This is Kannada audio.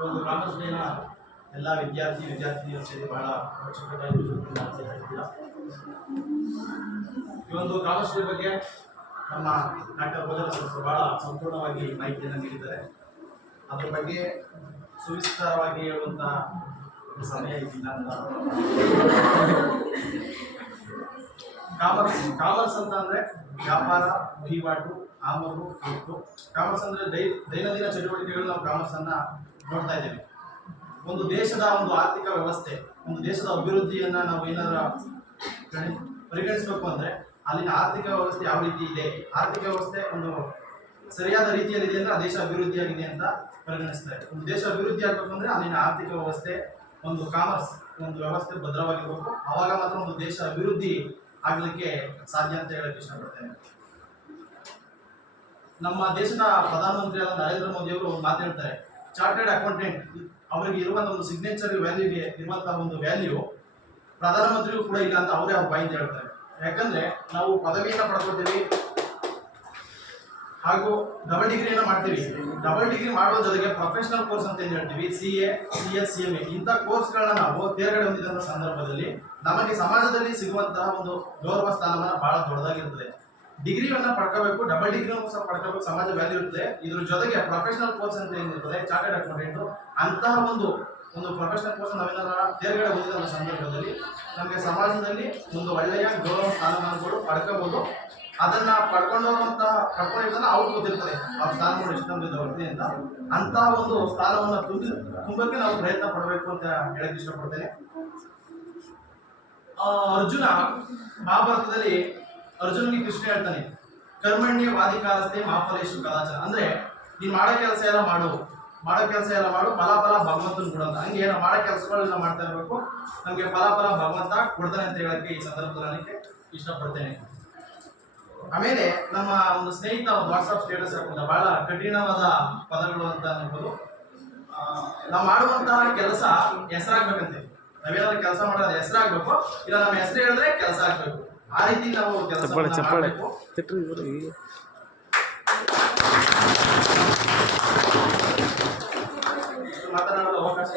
ಒಂದು ಕಾಮರ್ಸ್ ಡೇನ ಎಲ್ಲ ವಿದ್ಯಾರ್ಥಿನಿಯರು ಸೇರಿ ಬಹಳ ಅಚ್ಚುಕಟ್ಟಾಗಿ ಆಚರಿಸ್ತೀರಾ. ಈ ಒಂದು ಕಾಮರ್ಸ್ ಡೇ ಬಗ್ಗೆ ನಮ್ಮ ಡಾಕ್ಟರ್ ಭೋಜನ ಸರ್ ಬಹಳ ಸಂಪೂರ್ಣವಾಗಿ ಮಾಹಿತಿಯನ್ನು ನೀಡಿದ್ದಾರೆ. ಅದರ ಬಗ್ಗೆ ಸುವಿಸ್ತಾರವಾಗಿ ಹೇಳುವಂಥ ಸಮಯ ಇದ್ದಿಲ್ಲ ಅಂತ. ಕಾಮರ್ಸ್ ಅಂತ ಅಂದರೆ ವ್ಯಾಪಾರ, ವಹಿವಾಟು, ಆಮದು, ರಫ್ತು. ಕಾಮರ್ಸ್ ಅಂದರೆ ದೈನಂದಿನ ಚಟುವಟಿಕೆಗಳು ನಾವು ಕಾಮರ್ಸನ್ನು ನೋಡ್ತಾ ಇದ್ದೇವೆ. ಒಂದು ದೇಶದ ಒಂದು ಆರ್ಥಿಕ ವ್ಯವಸ್ಥೆ, ಒಂದು ದೇಶದ ಅಭಿವೃದ್ಧಿಯನ್ನು ನಾವು ಏನಾದರೂ ಪರಿಗಣಿಸಬೇಕು ಅಂದರೆ ಅಲ್ಲಿನ ಆರ್ಥಿಕ ವ್ಯವಸ್ಥೆ ಯಾವ ರೀತಿ ಇದೆ, ಆರ್ಥಿಕ ವ್ಯವಸ್ಥೆ ಒಂದು ಸರಿಯಾದ ರೀತಿಯಲ್ಲಿದೆ ಅಂದರೆ ಆ ದೇಶ ಅಭಿವೃದ್ಧಿಯಾಗಿದೆ ಅಂತ ಪರಿಗಣಿಸ್ತಾರೆ. ಒಂದು ದೇಶ ಅಭಿವೃದ್ಧಿ ಆಗಬೇಕು ಅಂದರೆ ಅಲ್ಲಿನ ಆರ್ಥಿಕ ವ್ಯವಸ್ಥೆ, ಒಂದು ಕಾಮರ್ಸ್ ಒಂದು ವ್ಯವಸ್ಥೆ ಭದ್ರವಾಗಿರಬೇಕು. ಆವಾಗ ಮಾತ್ರ ಒಂದು ದೇಶ ಅಭಿವೃದ್ಧಿ ಆಗಲಿಕ್ಕೆ ಸಾಧ್ಯ ಅಂತ ಹೇಳಕ್ಕೆ ಇಷ್ಟಪಡ್ತೇನೆ. ನಮ್ಮ ದೇಶದ ಪ್ರಧಾನಮಂತ್ರಿಯಾದ ನರೇಂದ್ರ ಮೋದಿ ಅವರು ಒಂದು ಮಾತು ಹೇಳ್ತಾರೆ, ಚಾರ್ಟರ್ಡ್ ಅಕೌಂಟೆಂಟ್ ಅವರಿಗೆ ಇರುವಂಥ ಒಂದು ಸಿಗ್ನೇಚರ್ ವ್ಯಾಲ್ಯೂಗೆ ಇರುವಂತಹ ಒಂದು ವ್ಯಾಲ್ಯೂ ಪ್ರಧಾನಮಂತ್ರಿಗೂ ಕೂಡ ಇಲ್ಲ ಅಂತ ಅವರೇ ಅವ್ರ ಬಾಯಿಂದ ಹೇಳ್ತಾರೆ. ಯಾಕಂದ್ರೆ ನಾವು ಪದವಿಯನ್ನು ಪಡ್ಕೊಳ್ತೀವಿ ಹಾಗೂ ಡಬಲ್ ಡಿಗ್ರಿಯನ್ನು ಮಾಡ್ತೀವಿ. ಡಬಲ್ ಡಿಗ್ರಿ ಮಾಡುವ ಜೊತೆಗೆ ಪ್ರೊಫೆಷನಲ್ ಕೋರ್ಸ್ ಅಂತ ಏನು ಹೇಳ್ತೀವಿ, CA, CS, CMA ಇಂಥ ಕೋರ್ಸ್ಗಳನ್ನ ನಾವು ತೇರ್ಗಡೆ ಹೊಂದಿದಂಥ ಸಂದರ್ಭದಲ್ಲಿ ನಮಗೆ ಸಮಾಜದಲ್ಲಿ ಸಿಗುವಂತಹ ಒಂದು ಗೌರವ ಸ್ಥಾನಮಾನ ಬಹಳ ದೊಡ್ಡದಾಗಿರ್ತದೆ. ಡಿಗ್ರಿಯನ್ನು ಪಡ್ಕೋಬೇಕು, ಡಬಲ್ ಡಿಗ್ರಿನೂ ಸಹ ಪಡ್ಕೋಬೇಕು, ಸಮಾಜ ವ್ಯಾಲ್ಯೂ ಇರುತ್ತೆ. ಇದ್ರ ಜೊತೆಗೆ ಪ್ರೊಫೆಷನಲ್ ಕೋರ್ಸ್ ಅಂತ ಏನಿರ್ತದೆ, ಚಾರ್ಟರ್ಡ್ ಅಕೌಂಟೆಂಟು, ಅಂತಹ ಒಂದು ಪ್ರೊಫೆಷನಲ್ ಕೋರ್ಸ್ ನಾವೇನಾರ ತೇರ್ಗಡೆ ಹೊಂದಿದಂಥ ಸಂದರ್ಭದಲ್ಲಿ ನಮಗೆ ಸಮಾಜದಲ್ಲಿ ಒಂದು ಒಳ್ಳೆಯ ಗೌರವ ಸ್ಥಾನಮಾನಗಳು ಪಡ್ಕೋಬಹುದು. ಅದನ್ನ ಪಡ್ಕೊಂಡಿರ್ತಾನೆ ಅವ್ರು ಗೊತ್ತಿರ್ತದೆ ಅವ್ರ ಸ್ಥಾನಮಾನ ಎಷ್ಟು ನಂಬಿದ್ದವ್ರಿಗೆ ಅಂತ. ಅಂತಹ ಒಂದು ಸ್ಥಾನವನ್ನು ತುಂಬಕ್ಕೆ ನಾವು ಪ್ರಯತ್ನ ಪಡಬೇಕು ಅಂತ ಹೇಳಕ್ಕೆ ಇಷ್ಟಪಡ್ತೇನೆ. ಅರ್ಜುನ ಮಹಾಭಾರತದಲ್ಲಿ ಅರ್ಜುನಿಗೆ ಕೃಷ್ಣ ಹೇಳ್ತಾನೆ, ಕರ್ಮಣ್ಯ ವಾದಿಕಾರಸ್ತೆ ಮಾಫಲೇಶು ಕದಾಚನ. ಅಂದ್ರೆ ನೀನು ಮಾಡೋ ಕೆಲಸ ಎಲ್ಲ ಮಾಡು, ಫಲಾಫಲ ಭಗವಂತನ ಕೊಡು ಅಂತ. ಹಂಗೆ ಏನೋ ಮಾಡೋ ಕೆಲಸಗಳನ್ನ ಮಾಡ್ತಾ ಇರಬೇಕು, ನಮಗೆ ಫಲಾಫಲ ಭಗವಂತ ಕೊಡ್ತಾನೆ ಅಂತ ಹೇಳಕ್ಕೆ ಈ ಸಂದರ್ಭದಲ್ಲಿ ನನಗೆ ಇಷ್ಟಪಡ್ತೇನೆ. ಆಮೇಲೆ ನಮ್ಮ ಒಂದು ಸ್ನೇಹಿತ ವಾಟ್ಸಪ್ ಸ್ಟೇಟಸ್ ಹಾಕಿದ ಬಹಳ ಕಠಿಣವಾದ ಪದಗಳು ಅಂತ ಅನ್ಬೋದು. ನಾವು ಮಾಡುವಂತಹ ಕೆಲಸ ಹೆಸರಾಗ್ಬೇಕಂತೆ. ನಾವೇನಾದ್ರೂ ಕೆಲಸ ಮಾಡೋದು ಹೆಸರಾಗಬೇಕು, ಇಲ್ಲ ನಮ್ಮ ಹೆಸರು ಹೇಳಿದ್ರೆ ಕೆಲಸ ಆಗ್ಬೇಕು. ಆ ರೀತಿ ನಾವು ಕೆಲಸ ಮಾಡಬೇಕು. ಮಾತನಾಡಲು ಅವಕಾಶ